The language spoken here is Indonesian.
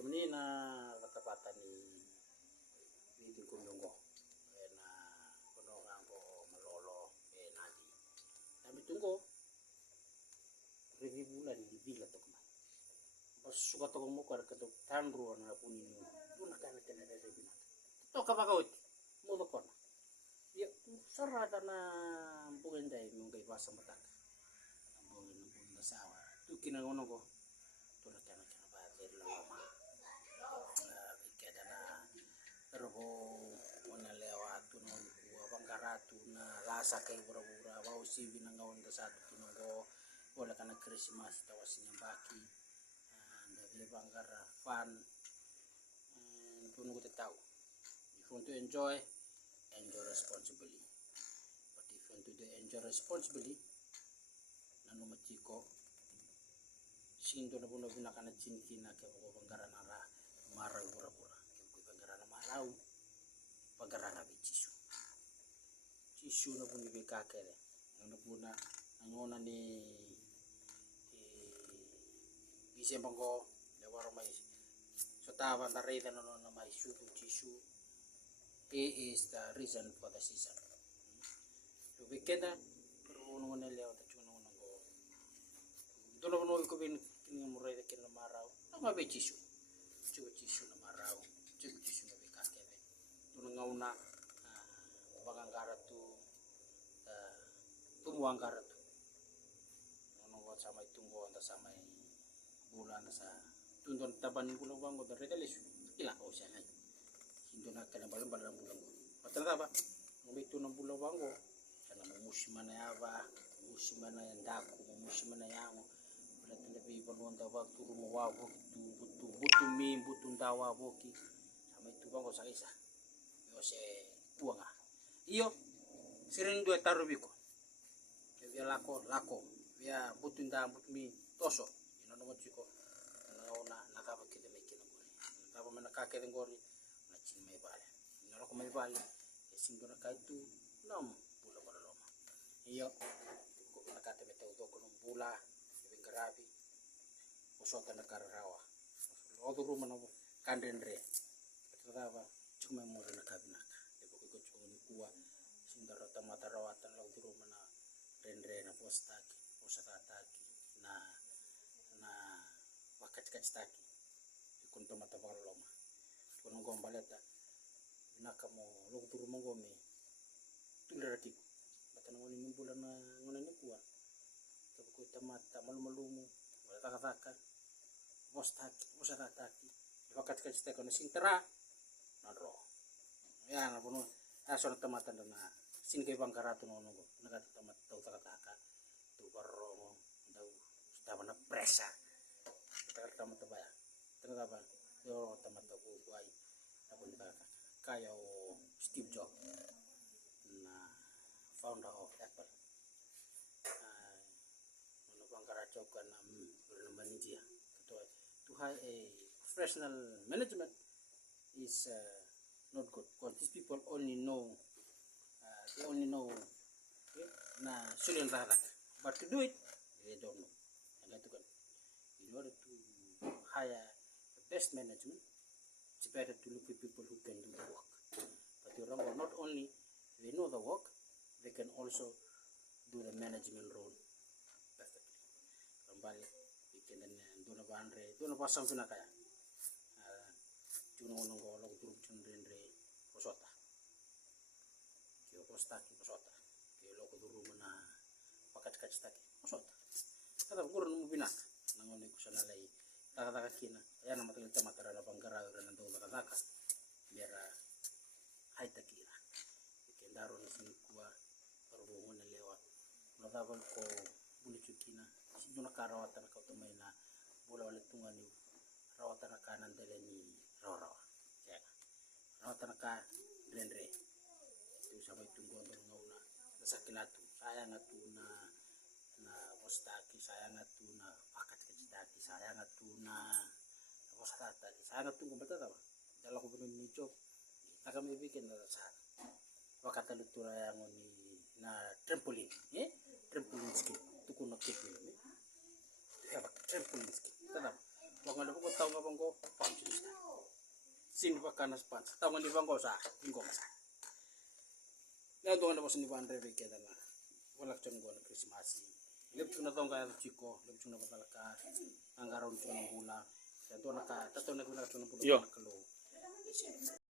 Temni na katapatan ni Bibi Kumyonggo na kono ko malolo nadi. Kami tunggu ribu bulan di villa to kemana. Pas suka to mo kar kato tandro na punin tuna kana tena desa bina. To ka bakawit mo to kona. Ya sarada na bukan dai mo kay basa matang. Ang bukan na sawa. Tu kinangono ko. Tuna kana kana ba dai lama. Terbo wana lewat tuno Bangkaratu na lasa kay bura-bura wau si binangawan da satu tinonggo wala kana Christmas tawasinya baki dari Bangkara fun puno ko tahu if you want to enjoy responsibly, but if you want to enjoy responsibly nanu machiko sindo na puno binakana chinkina kay Bangkara nara marang bura-bura marau pagarana be cisu na pun be kakere na puna ngona ni bise bangko ya waro mai sotava na reda no na mai suku cisu is the reason for the season so weekenda pero no leo ta chuno no go dono no ko bin kin mo reda kin marau na be cisu na marau cisu na be kakere ngauna Bangkara tu Bangkara tu nongo sama itunggo anta sama bulan sa tundon taban bulan bango dari lesu ila ko siya ngay hindo na kana balang bulan go patara ba ngomit tu ng bulan bango sana musima na yaba musima na yandaku musima na yango wala tinabi balon dawa turu mo wawo butu mi butu dawa boki sama itu bango sa isa se uanga iyo siring dua taruh biko via lako via butunda butmi toso ino no chiko na nakaba kite mekino gori nakaba mana kake ngori na chin mai bale ino ko mai bale singo na kaitu nam bula bala loma iyo ko nakate metau to ko bula bingarabi usota na kararawa odo ruma no kandendre kataba cuma mo na kabinaka ebo ko chuni kuwa sindaro tamata rawatan law duro mana rendre na postaki posataki na wakachkachstaki ikon tamata baloma kono gombaleta binaka mo law duro mo gomi tularaki batana woni nimbula na ngona ni kuwa ebo ko tamata malumalumu wala takataka postaki posataki wakachkachstaki kono sintara naro ya na puno asor tamatan na sin kay Bangkara tu nono go nagat tamat tau takataka tu barro dau staba na presa takar tamat ba tengah ba yo tamat ko buai tapon ka kaya Steve Jobs na founder of Apple no Bangkara chokan na manager to have a professional management is not good because these people only know na sulen rarat but to do it they don't know and that in order to hire the best management it's better to look for people who can do the work but you remember not only they know the work they can also do the management role perfectly kembali bikin dan dona bandre dona pasang pinakaya cuno nonggo long turun cendendre posota kio postaki posota kio loko duru mana pakachkachstaki posota kada gurun mo binak nangone ko sana lay taka kina ya na matal tamatara na Bangkara na ndo taka biara haita kira ikendaro na sinikuwa parbo na lewa nadabal ko bulichukina sido na karawatan ka tumay na bola wala tungani rawatan ka nan ni rawa ya rawatan ka rendre itu sampai tunggu ngauna nasakilatu saya ngatu na postaki saya ngatu na pakat kecitaki saya ngatu na postaki saya ngatu kumbetul apa dalam kubun nicho taka may bikin na sa wakata lutura yang ni na trampoline trampoline ski tukun na kit ni trampoline ski tada Bang ada ko tahu nga bang ko pamsilista. Sini pa kanas pan. Tahu nga di bang ko sa ingko ka sa. Na doon na bosan ni Van Rebe kaya na. Wala ko ng buwan Christmas. Lebih na tahu kaya chiko, lebih na bakal ka anggaron ko ng hula. Dan doon naka tato na ko na ko ng pulo.